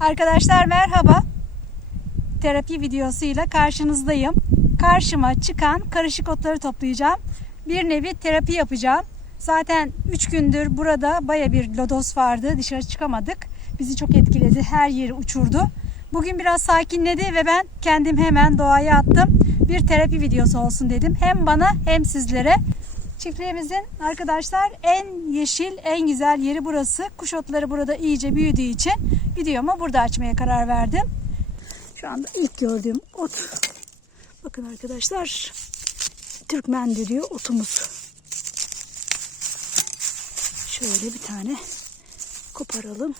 Arkadaşlar merhaba. Terapi videosuyla karşınızdayım. Karşıma çıkan karışık otları toplayacağım. Bir nevi terapi yapacağım. Zaten 3 gündür burada baya bir lodos vardı. Dışarı çıkamadık. Bizi çok etkiledi. Her yeri uçurdu. Bugün biraz sakinledi ve ben kendim hemen doğaya attım. Bir terapi videosu olsun dedim. Hem bana hem sizlere. Çiftliğimizin arkadaşlar en yeşil, en güzel yeri burası. Kuş otları burada iyice büyüdüğü için videomu burada açmaya karar verdim. Şu anda ilk gördüğüm ot. Bakın arkadaşlar. Türkmen diyor otumuz. Şöyle bir tane koparalım.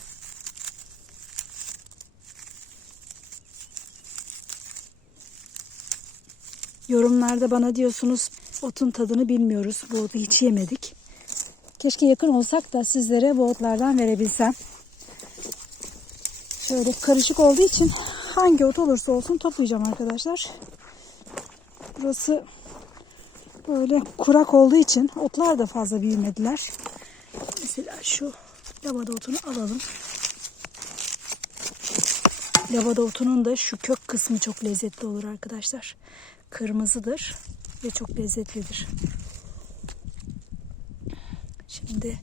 Yorumlarda bana diyorsunuz otun tadını bilmiyoruz. Bu otu hiç yemedik. Keşke yakın olsak da sizlere bu otlardan verebilsem. Şöyle karışık olduğu için hangi ot olursa olsun toplayacağım arkadaşlar. Burası böyle kurak olduğu için otlar da fazla büyümediler. Mesela şu lavada otunu alalım. Lavada otunun da şu kök kısmı çok lezzetli olur arkadaşlar. Kırmızıdır ve çok lezzetlidir. Şimdi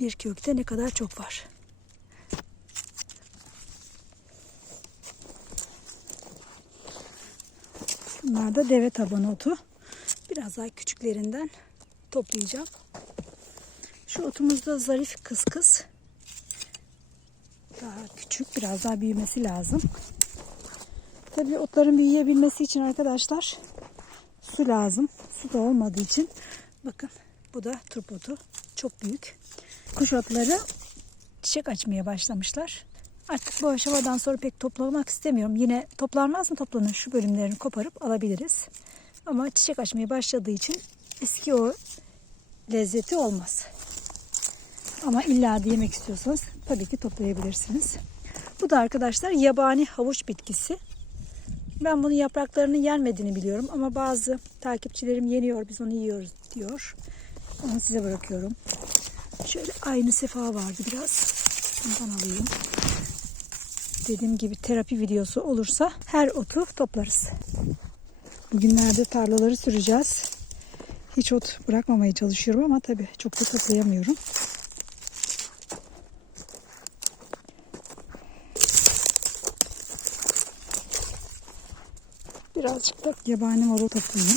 bir kökte ne kadar çok var. Bunlar da deve taban otu. Biraz daha küçüklerinden toplayacağım. Şu otumuz da zarif kıs kıs. Daha küçük, biraz daha büyümesi lazım. Tabii otların büyüyebilmesi için arkadaşlar su lazım. Su da olmadığı için bakın bu da turp otu. Çok büyük. Kuş otları çiçek açmaya başlamışlar. Artık bu aşamadan sonra pek toplamak istemiyorum. Yine toplanmaz mı toplanır şu bölümlerini koparıp alabiliriz. Ama çiçek açmaya başladığı için eski o lezzeti olmaz. Ama illa da yemek istiyorsanız tabii ki toplayabilirsiniz. Bu da arkadaşlar yabani havuç bitkisi. Ben bunun yapraklarının yenmediğini biliyorum ama bazı takipçilerim yeniyor biz onu yiyoruz diyor. Onu size bırakıyorum. Şöyle aynı sefa vardı biraz. Bundan alayım. Dediğim gibi terapi videosu olursa her otu toplarız. Bugünlerde tarlaları süreceğiz. Hiç ot bırakmamaya çalışıyorum ama tabii çok da toplayamıyorum. Birazcık da yabani marul toplayayım.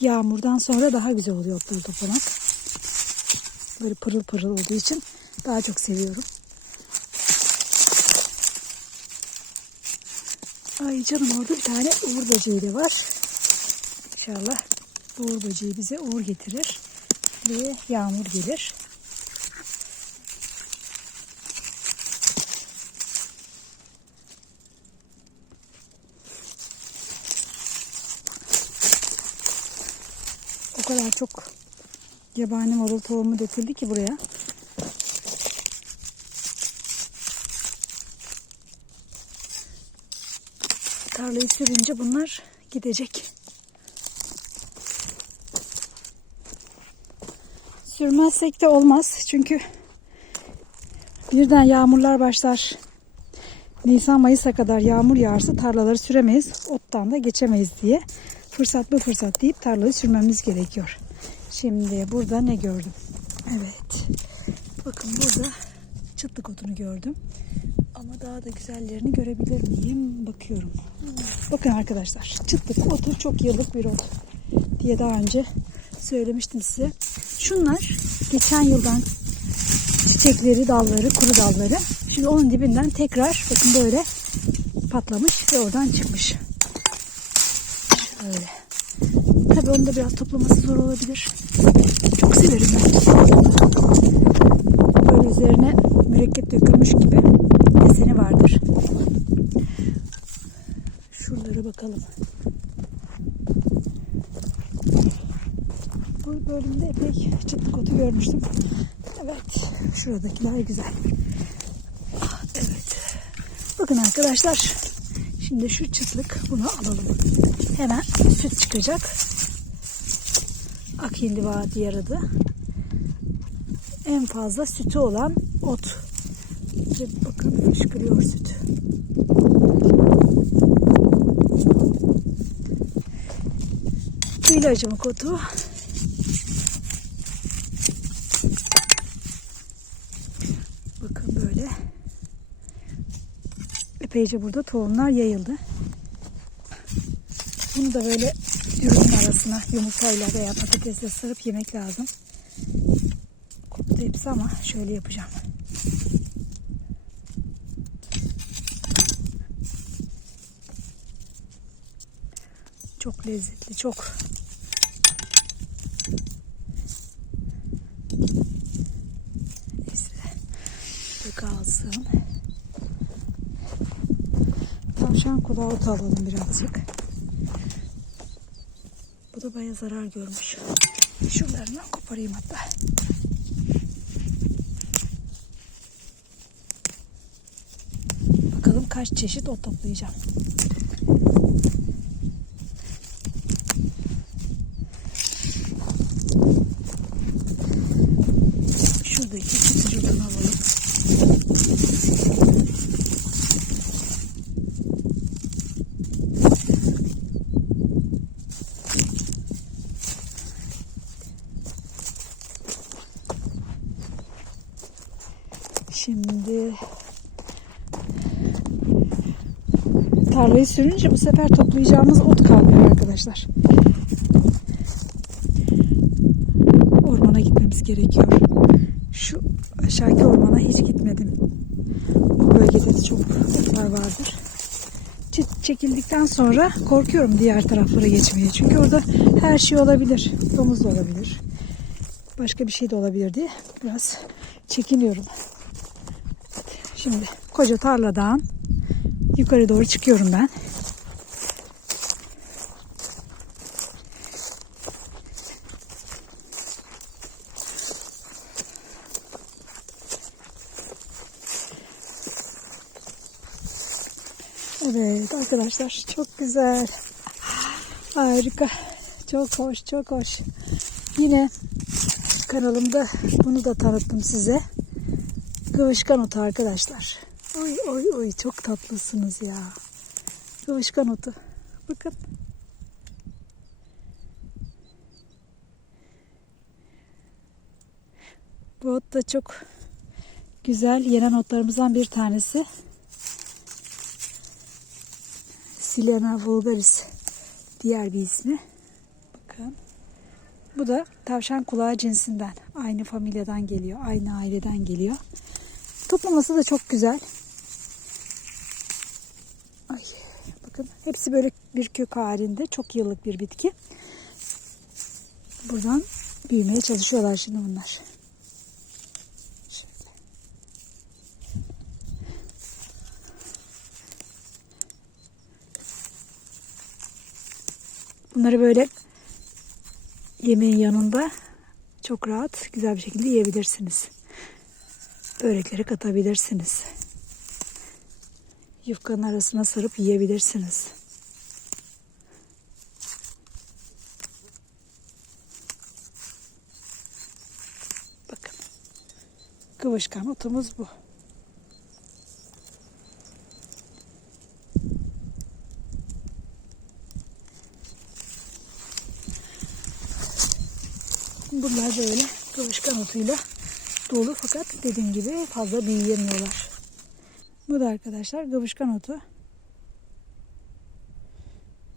Yağmurdan sonra daha güzel oluyor otları toplamak. Böyle pırıl pırıl olduğu için daha çok seviyorum. Ay canım orada bir tane uğur böceği de var. İnşallah uğur böceği bize uğur getirir ve yağmur gelir. O kadar çok yabani marul tohumu döküldü ki buraya. Tarlayı sürünce bunlar gidecek. Sürmezsek de olmaz. Çünkü birden yağmurlar başlar. Nisan Mayıs'a kadar yağmur yağarsa tarlaları süremeyiz. Ottan da geçemeyiz diye. Fırsat bu fırsat deyip tarlayı sürmemiz gerekiyor. Şimdi burada ne gördüm? Evet. Bakın burada çıtlık otunu gördüm. Ama daha da güzellerini görebilir miyim? Bakıyorum. Bakın arkadaşlar. Çıtlık otu çok yıllık bir ot diye daha önce söylemiştim size. Şunlar geçen yıldan çiçekleri, dalları, kuru dalları. Şimdi onun dibinden tekrar bakın böyle patlamış ve oradan çıkmış. Şöyle. Tabii onu da biraz toplaması zor olabilir. Çok severim ben. Böyle üzerine mürekkep dökülmüş gibi deseni vardır. Şuralara bakalım. Bu bölümde epey çıtlık otu görmüştüm. Evet. Şuradakiler güzel. Evet. Bakın arkadaşlar. Şimdi şu çıtlık bunu alalım. Hemen süt çıkacak. Akilliva diğer adı. En fazla sütü olan ot. Ve bakın fışkırıyor süt. Bu ilacımı kotu. Bakın böyle. Epeyce burada tohumlar yayıldı. Bunu da böyle ürünün arasına yumurtayla veya patatesle sarıp yemek lazım. Koptu hepsi ama şöyle yapacağım. Çok lezzetli, çok. Tavşan kulağı otu alalım birazcık. Bu da baya zarar görmüş. Şuralarından koparayım hatta. Bakalım kaç çeşit ot toplayacağım. Şuradaki çıtırdan alalım. Şimdi tarlayı sürünce bu sefer toplayacağımız ot kalmıyor arkadaşlar. Ormana gitmemiz gerekiyor. Şu aşağıki ormana hiç gitmedim. Bu bölgede de çok otlar vardır. Çekildikten sonra korkuyorum diğer taraflara geçmeye. Çünkü orada her şey olabilir. Domuz da olabilir. Başka bir şey de olabilir diye biraz çekiniyorum. Şimdi koca tarladan yukarı doğru çıkıyorum ben. Evet arkadaşlar çok güzel. Harika. Çok hoş, çok hoş. Yine kanalımda bunu da tanıttım size. Kıvışkan otu arkadaşlar. Oy oy oy çok tatlısınız ya. Kıvışkan otu. Bakın. Bu ot da çok güzel yenen otlarımızdan bir tanesi. Silena vulgaris diğer bir ismi. Bakın. Bu da tavşan kulağı cinsinden. Aynı familyadan geliyor. Aynı aileden geliyor. Toplaması da çok güzel. Ay, bakın hepsi böyle bir kök halinde. Çok yıllık bir bitki. Buradan büyümeye çalışıyorlar şimdi bunlar. Bunları böyle yemeğin yanında çok rahat, güzel bir şekilde yiyebilirsiniz. Böreklere katabilirsiniz. Yufkanın arasına sarıp yiyebilirsiniz. Bakın. Kıvışkan otumuz bu. Bunlar böyle kıvışkan otuyla dolu fakat dediğim gibi fazla büyüyemiyorlar. Bu da arkadaşlar kıvışkan otu.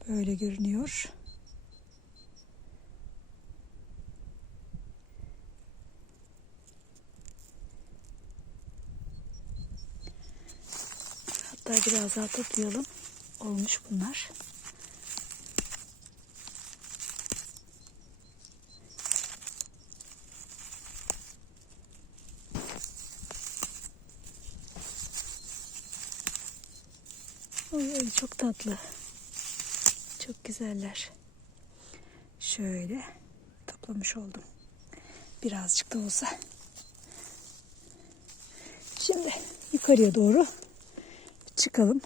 Böyle görünüyor. Hatta biraz daha toplayalım. Olmuş bunlar. Oy çok tatlı. Çok güzeller. Şöyle toplamış oldum. Birazcık da olsa. Şimdi yukarıya doğru çıkalım.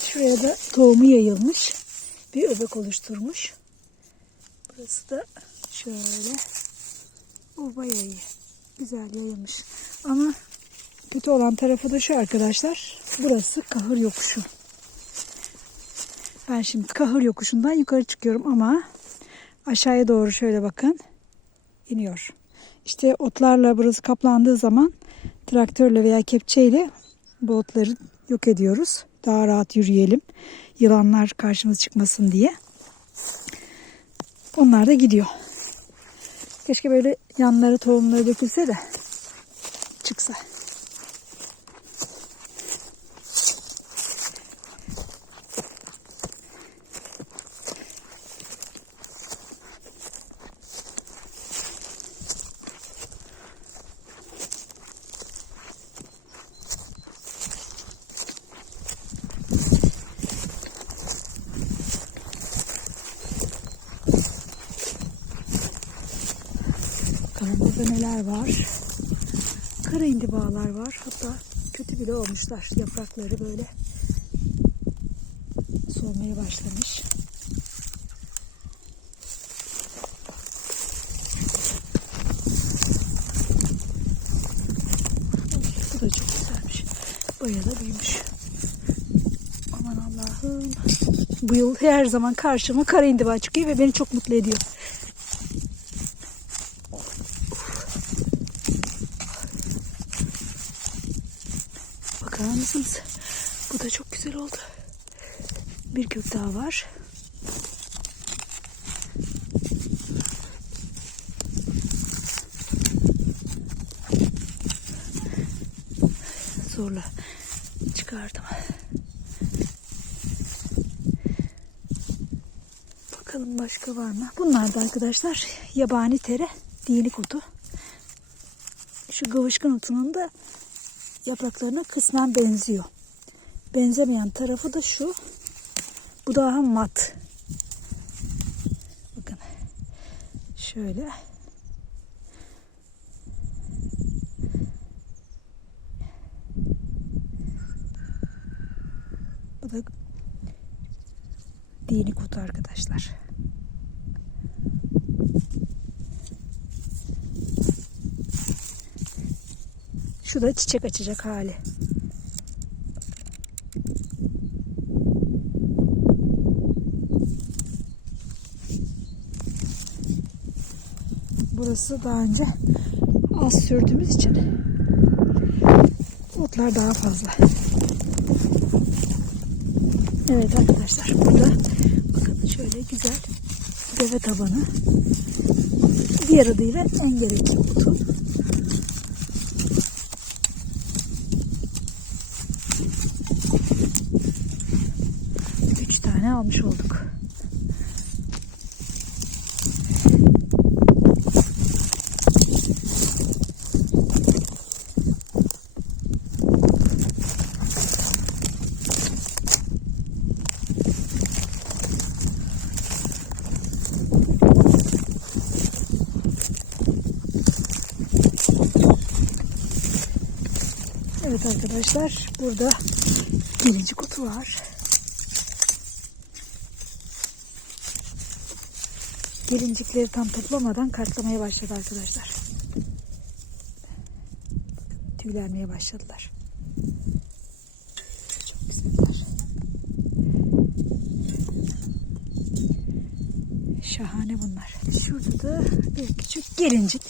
Şuraya da tohumu yayılmış. Bir öbek oluşturmuş. Burası da şöyle oba yayı. Güzel yayılmış. Ama kötü olan tarafı da şu arkadaşlar. Burası kahır yokuşu. Ben şimdi kahır yokuşundan yukarı çıkıyorum ama aşağıya doğru şöyle bakın. iniyor. İşte otlarla burası kaplandığı zaman traktörle veya kepçeyle bu otları yok ediyoruz. Daha rahat yürüyelim. Yılanlar karşımıza çıkmasın diye. Onlar da gidiyor. Keşke böyle yanları tohumları dökülse de çıksa. Bakalım burada neler var. Kara indibalar var. Hatta kötü bile olmuşlar. Yaprakları böyle solmaya başlamış. Bu da çok güzelmiş. Bayağı da büyümüş. Aman Allah'ım. Bu yıl her zaman karşıma kara indiba çıkıyor ve beni çok mutlu ediyor. Mısınız? Bu da çok güzel oldu. Bir kök daha var. Zorla çıkardım. Bakalım başka var mı? Bunlar da arkadaşlar yabani tere, diyelik otu. Şu gıvışkın otunun da yapraklarına kısmen benziyor. Benzemeyen tarafı da şu. Bu daha mat. Bakın. Şöyle. Bu da dini kutu arkadaşlar. Şu da çiçek açacak hali. Burası daha önce az sürdüğümüz için otlar daha fazla. Evet arkadaşlar burada bakın şöyle güzel deve tabanı. Diğer adıyla engerek otu. Tane almış olduk. Evet arkadaşlar burada birinci kutu var. Gelincikleri tam toplamadan katlamaya başladı arkadaşlar. Tüylenmeye başladılar. Şahane bunlar. Şurada da bir küçük gelincik.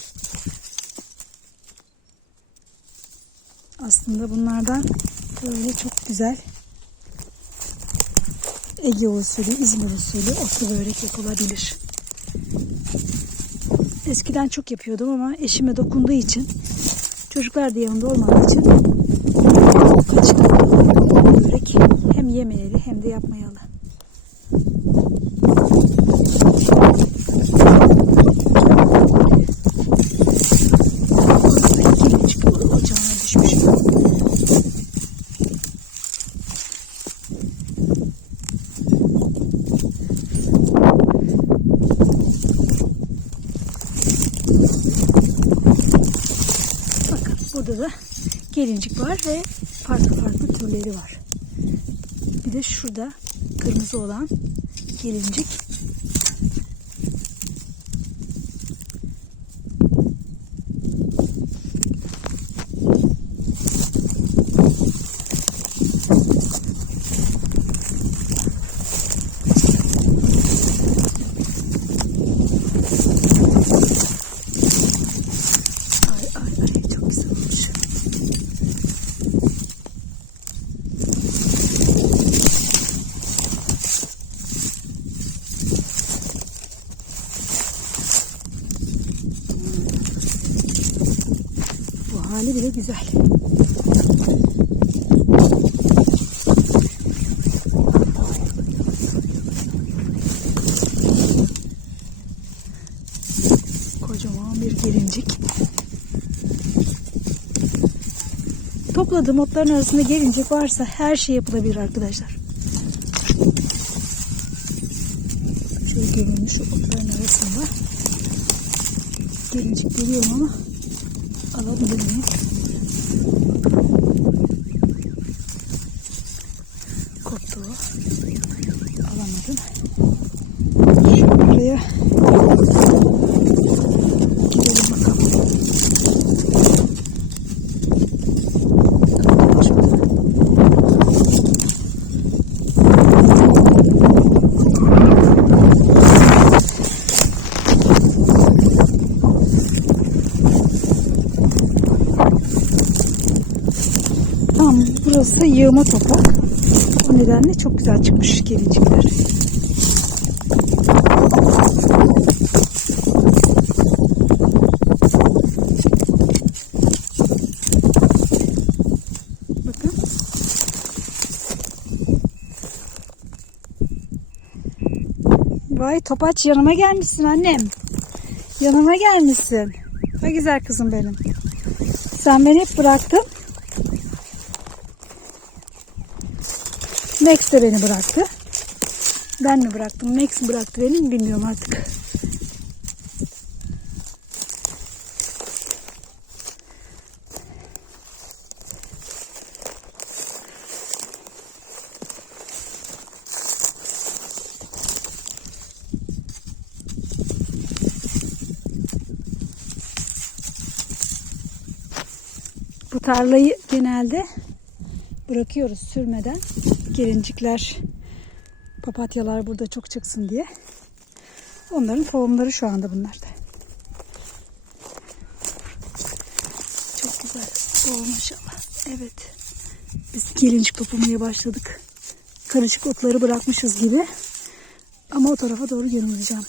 Aslında bunlardan böyle çok güzel Ege usulü, İzmir usulü otlu börek yapılabilir. Eskiden çok yapıyordum ama eşime dokunduğu için çocuklar da yanında olmadığı için kaçtım. Börek hem yemeyeli hem de yapmayalı. Gelincik ocağına düşmüş. Bakın burada da gelincik var ve farklı farklı türleri var. Bir de şurada kırmızı olan gelincik. Ay ay ay çok güzel olmuş. Bu hali bile güzel. Kocaman bir gelincik. Topladığım otların arasında gelincik varsa her şey yapılabilir arkadaşlar. Şöyle görünmüş otların arasında. Gelincik görüyorum ama alabilir miyim? Koptu o. Alamadım. Şuraya gidelim bakalım. Tam burası yığma toprak. O nedenle çok güzel çıkmış gelincikler. Bakın. Vay topaç yanıma gelmişsin annem. Yanıma gelmişsin. Ne güzel kızım benim. Sen beni hep bıraktın. Max de beni bıraktı. Ben mi bıraktım? Max bıraktı beni mi bilmiyorum artık. Bu tarlayı genelde bırakıyoruz sürmeden. Gelincikler, papatyalar burada çok çıksın diye. Onların tohumları şu anda bunlarda. Çok güzel. Oh maşallah. Evet. Biz gelincik toplamaya başladık. Karışık otları bırakmışız gibi. Ama o tarafa doğru yöneleceğim.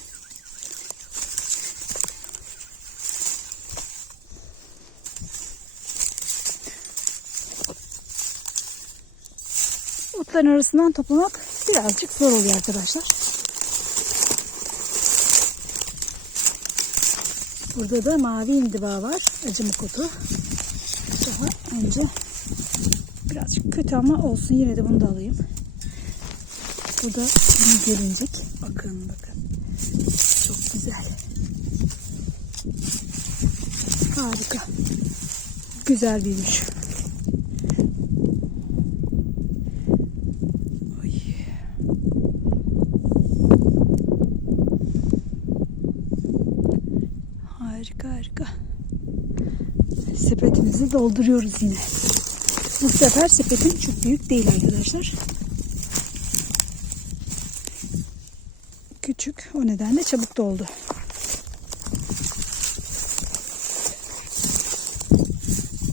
Otların arasından toplamak birazcık zor oluyor arkadaşlar. Burada da mavi indiba var. Acımık otu. Daha önce birazcık kötü ama olsun yine de bunu da alayım. Burada bunu gelincik. Bakın bakın. Çok güzel. Harika. Güzel büyümüş. Ay. Harika harika. Sepetimizi dolduruyoruz yine. Bu sefer sepetim çok büyük değil arkadaşlar. Küçük. O nedenle çabuk doldu.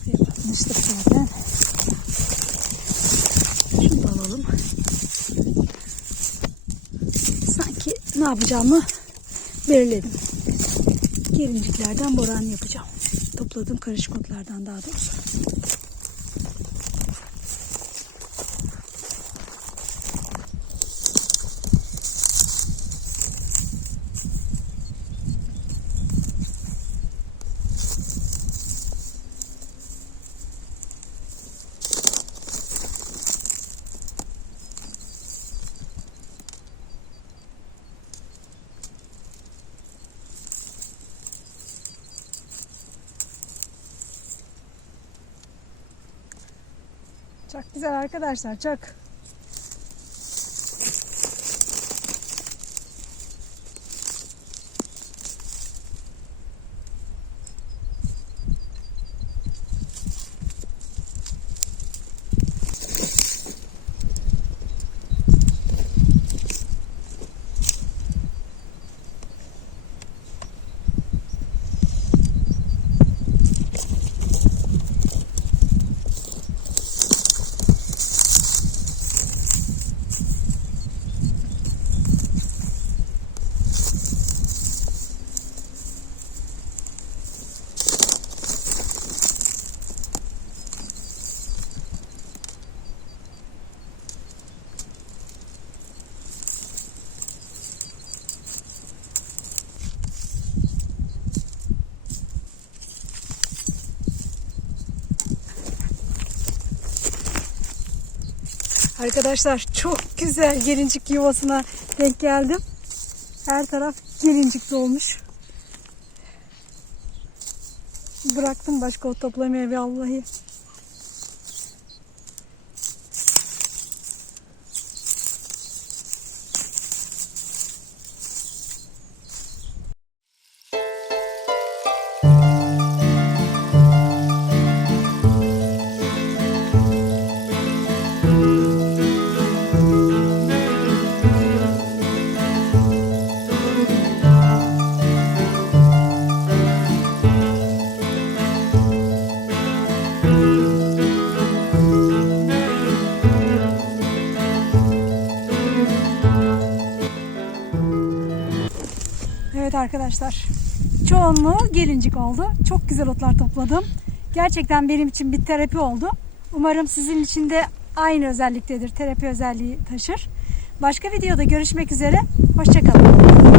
Yapmıştık zaten. Şunu alalım. Sanki ne yapacağımı belirledim. Gelinciklerden boran yapacağım. Topladığım karışık otlardan daha doğrusu. Güzel arkadaşlar çok. Arkadaşlar çok güzel gelincik yuvasına denk geldim. Her taraf gelincik dolmuş. Bıraktım başka ot toplamaya vallahi. Evet arkadaşlar. Çoğunluğu gelincik oldu. Çok güzel otlar topladım. Gerçekten benim için bir terapi oldu. Umarım sizin için de aynı özelliktedir. Terapi özelliği taşır. Başka videoda görüşmek üzere. Hoşçakalın.